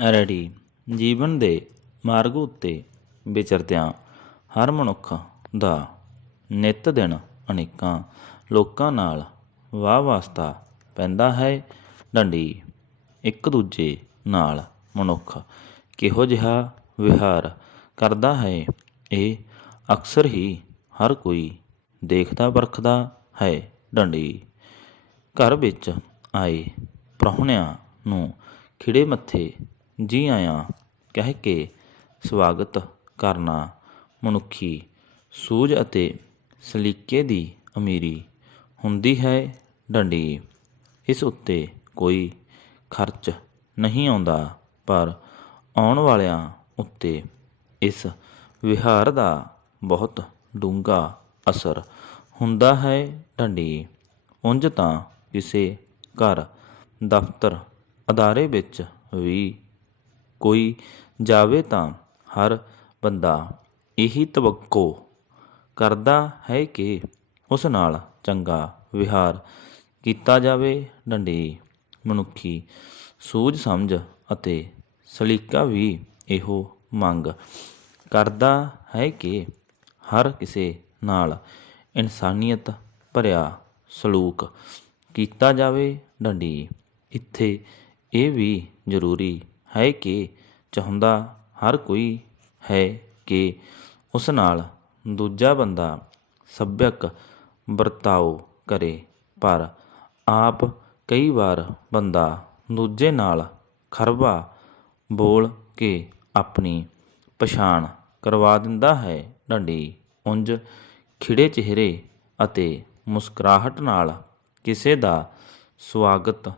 Ready ਜੀਵਨ ਦੇ ਮਾਰਗ ਉੱਤੇ ਵਿਚਰਦਿਆਂ ਹਰ ਮਨੁੱਖ ਦਾ ਨਿਤ ਦਿਨ ਅਨੇਕਾਂ ਲੋਕਾਂ ਨਾਲ ਵਾਹ ਵਾਸਤਾ ਪੈਂਦਾ ਹੈ। ਡੰਡੀ ਇੱਕ ਦੂਜੇ ਨਾਲ ਮਨੁੱਖ ਕਿਹੋ ਜਿਹਾ ਵਿਹਾਰ ਕਰਦਾ ਹੈ, ਇਹ ਅਕਸਰ ਹੀ ਹਰ ਕੋਈ ਦੇਖਦਾ ਪਰਖਦਾ ਹੈ। ਡੰਡੀ ਘਰ ਵਿੱਚ ਆਏ ਪ੍ਰਾਹੁਣਿਆਂ ਨੂੰ ਖਿੜੇ ਮੱਥੇ ਜੀ ਆਇਆਂ, ਕਹਿ ਕੇ ਸਵਾਗਤ ਕਰਨਾ ਮਨੁੱਖੀ ਸੂਝ ਅਤੇ ਸਲੀਕੇ ਦੀ ਅਮੀਰੀ ਹੁੰਦੀ ਹੈ ਡੰਡੀ। ਇਸ ਉੱਤੇ ਕੋਈ ਖਰਚ ਨਹੀਂ ਆਉਂਦਾ, ਪਰ ਆਉਣ ਵਾਲਿਆਂ ਉੱਤੇ ਇਸ ਵਿਹਾਰ ਦਾ ਬਹੁਤ ਡੂੰਘਾ ਅਸਰ ਹੁੰਦਾ ਹੈ ਡੰਡੀ। ਉਂਝ ਤਾਂ ਕਿਸੇ ਘਰ, ਦਫ਼ਤਰ, ਅਦਾਰੇ ਵਿੱਚ ਵੀ ਕੋਈ ਜਾਵੇ ਤਾਂ ਹਰ ਬੰਦਾ ਇਹੀ ਤਵੱਕੋ ਕਰਦਾ ਹੈ ਕਿ ਉਸ ਨਾਲ ਚੰਗਾ ਵਿਹਾਰ ਕੀਤਾ ਜਾਵੇ, ਡੰਡੀ, ਮਨੁੱਖੀ ਸੂਝ ਸਮਝ ਅਤੇ ਸਲੀਕਾ ਵੀ ਇਹੋ ਮੰਗ ਕਰਦਾ ਹੈ ਕਿ ਹਰ ਕਿਸੇ ਨਾਲ ਇਨਸਾਨੀਅਤ ਭਰਿਆ ਸਲੂਕ ਕੀਤਾ ਜਾਵੇ, ਡੰਡੀ। ਇੱਥੇ ਇਹ ਵੀ ਜ਼ਰੂਰੀ ਹੈ ਕਿ ਚਾਹੁੰਦਾ ਹਰ ਕੋਈ ਹੈ ਕਿ ਉਸ ਨਾਲ ਦੂਜਾ ਬੰਦਾ ਸੱਭਿਅਕ ਵਰਤਾਓ ਕਰੇ। ਪਰ ਆਪ ਕਈ ਵਾਰ ਬੰਦਾ ਦੂਜੇ ਨਾਲ ਖਰਵਾ ਬੋਲ ਕੇ ਆਪਣੀ ਪਛਾਣ ਕਰਵਾ ਦਿੰਦਾ ਹੈ। ਡੰਡੀ ਉਂਝ ਖਿੜੇ ਚਿਹਰੇ ਅਤੇ ਮੁਸਕਰਾਹਟ ਨਾਲ ਕਿਸੇ ਦਾ ਸਵਾਗਤ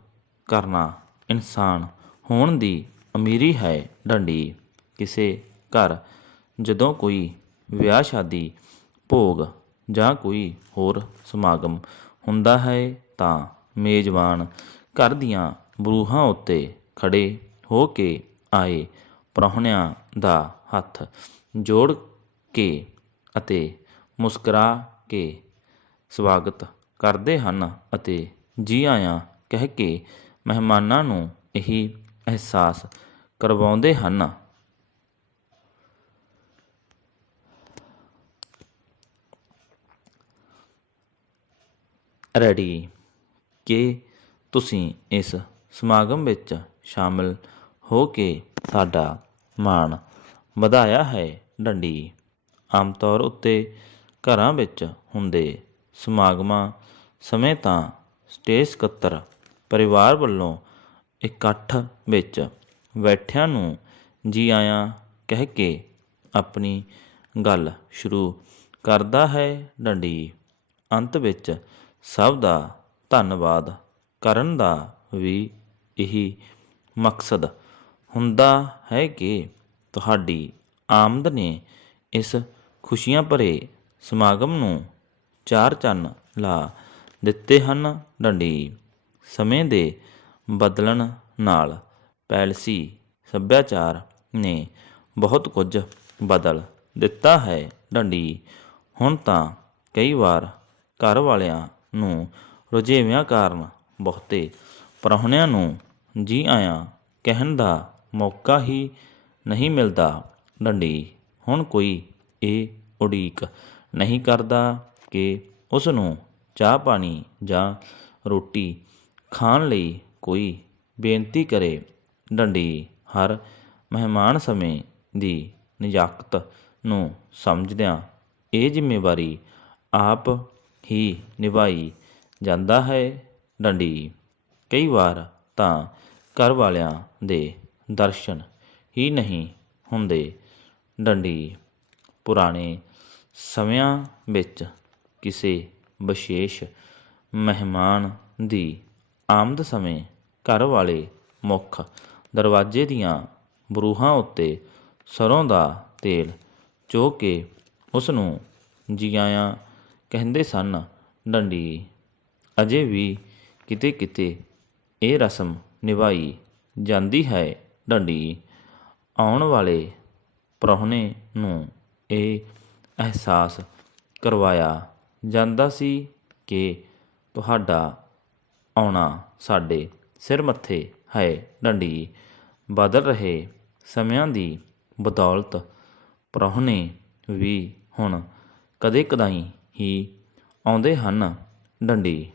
ਕਰਨਾ ਇਨਸਾਨ ਹੋਣ ਦੀ ਅਮੀਰੀ ਹੈ ਡੰਡੀ, ਕਿਸੇ ਘਰ, ਜਦੋਂ ਕੋਈ ਵਿਆਹ ਸ਼ਾਦੀ, ਭੋਗ ਜਾਂ ਕੋਈ ਹੋਰ ਸਮਾਗਮ ਹੁੰਦਾ ਹੈ ਤਾਂ ਮੇਜ਼ਬਾਨ ਘਰ ਦੀਆਂ ਬਰੂਹਾਂ ਉੱਤੇ ਖੜੇ ਹੋ ਕੇ ਆਏ ਪ੍ਰਾਹੁਣਿਆਂ ਦਾ ਹੱਥ ਜੋੜ ਕੇ ਅਤੇ ਮੁਸਕਰਾ ਕੇ ਸਵਾਗਤ ਕਰਦੇ ਹਨ ਅਤੇ ਜੀ ਆਇਆਂ ਕਹਿ ਕੇ ਮਹਿਮਾਨਾਂ ਨੂੰ ਇਹੀ ਅਹਿਸਾਸ ਕਰਵਾਉਂਦੇ ਹਨ। ਰੈਡੀ। ਕਿ ਤੁਸੀਂ ਇਸ ਸਮਾਗਮ ਵਿੱਚ ਸ਼ਾਮਲ ਹੋ ਕੇ ਸਾਡਾ ਮਾਣ ਵਧਾਇਆ ਹੈ? ਡੰਡੀ। ਆਮ ਤੌਰ ਉੱਤੇ ਘਰਾਂ ਵਿੱਚ ਹੁੰਦੇ ਸਮਾਗਮਾਂ ਸਮੇਂ ਤਾਂ ਸਟੇਜ ਸਕੱਤਰ, ਪਰਿਵਾਰ ਵੱਲੋਂ ਇਕੱਠ ਵਿੱਚ ਬੈਠਿਆਂ ਨੂੰ ਜੀ ਆਇਆਂ ਕਹਿ ਕੇ ਆਪਣੀ ਗੱਲ ਸ਼ੁਰੂ ਕਰਦਾ ਹੈ ਡੰਡੀ। ਅੰਤ ਵਿੱਚ ਸਭ ਦਾ ਧੰਨਵਾਦ ਕਰਨ ਦਾ ਵੀ ਇਹੀ ਮਕਸਦ ਹੁੰਦਾ ਹੈ ਕਿ ਤੁਹਾਡੀ ਆਮਦ ਨੇ ਇਸ ਖੁਸ਼ੀਆਂ ਭਰੇ ਸਮਾਗਮ ਨੂੰ ਚਾਰ ਚੰਨ ਲਾ ਦਿੱਤੇ ਹਨ ਡੰਡੀ। ਸਮੇਂ ਦੇ ਬਦਲਣ ਨਾਲ ਪੈਲਸੀ ਸੱਭਿਆਚਾਰ ਨੇ ਬਹੁਤ ਕੁਝ ਬਦਲ ਦਿੱਤਾ ਹੈ। ਡੰਡੀ, ਹੁਣ ਤਾਂ ਕਈ ਵਾਰ ਘਰ ਵਾਲਿਆਂ ਨੂੰ ਰੁਝੇਵਿਆਂ ਕਾਰਨ ਬਹੁਤੇ ਪ੍ਰਾਹੁਣਿਆਂ ਨੂੰ ਜੀ ਆਇਆਂ ਕਹਿਣ ਦਾ ਮੌਕਾ ਹੀ ਨਹੀਂ ਮਿਲਦਾ। ਡੰਡੀ, ਹੁਣ ਕੋਈ ਇਹ ਉਡੀਕ ਨਹੀਂ ਕਰਦਾ ਕਿ ਉਸ ਨੂੰ ਚਾਹ ਪਾਣੀ ਜਾਂ ਰੋਟੀ ਖਾਣ ਲਈ ਕੋਈ ਬੇਨਤੀ ਕਰੇ, ਡੰਡੀ ਹਰ ਮਹਿਮਾਨ ਸਮੇਂ ਦੀ ਨਿਜਾਕਤ ਨੂੰ ਸਮਝਦਿਆਂ ਇਹ ਜ਼ਿੰਮੇਵਾਰੀ ਆਪ ਹੀ ਨਿਭਾਈ ਜਾਂਦਾ ਹੈ, ਡੰਡੀ। ਕਈ ਵਾਰ ਤਾਂ ਘਰ ਵਾਲਿਆਂ ਦੇ ਦਰਸ਼ਨ ਹੀ ਨਹੀਂ ਹੁੰਦੇ, ਡੰਡੀ। ਪੁਰਾਣੇ ਸਮਿਆਂ ਵਿੱਚ ਕਿਸੇ ਵਿਸ਼ੇਸ਼ ਮਹਿਮਾਨ ਦੀ ਆਮਦ ਸਮੇਂ ਘਰ ਵਾਲੇ ਮੁੱਖ ਦਰਵਾਜ਼ੇ ਦੀਆਂ ਬਰੂਹਾਂ ਉੱਤੇ ਸਰੋਂ ਦਾ ਤੇਲ ਚੋ ਕੇ ਉਸ ਨੂੰ ਜੀ ਕਹਿੰਦੇ ਸਨ, ਡੰਡੀ, ਅਜੇ ਵੀ ਕਿਤੇ ਕਿਤੇ ਇਹ ਰਸਮ ਨਿਭਾਈ ਜਾਂਦੀ ਹੈ, ਡੰਡੀ। ਆਉਣ ਵਾਲੇ ਪ੍ਰਾਹੁਣੇ ਨੂੰ ਇਹ ਅਹਿਸਾਸ ਕਰਵਾਇਆ ਜਾਂਦਾ ਸੀ ਕਿ ਤੁਹਾਡਾ ਆਉਣਾ ਸਾਡੇ ਸਿਰ ਮੱਥੇ ਹੈ ਡੰਡੀ, ਬਦਲ ਰਹੇ ਸਮਿਆਂ ਦੀ ਬਦੌਲਤ ਪ੍ਰਾਹੁਣੇ ਵੀ ਹੁਣ ਕਦੇ ਕਦਾਈ ਹੀ ਆਉਂਦੇ ਹਨ ਡੰਡੀ।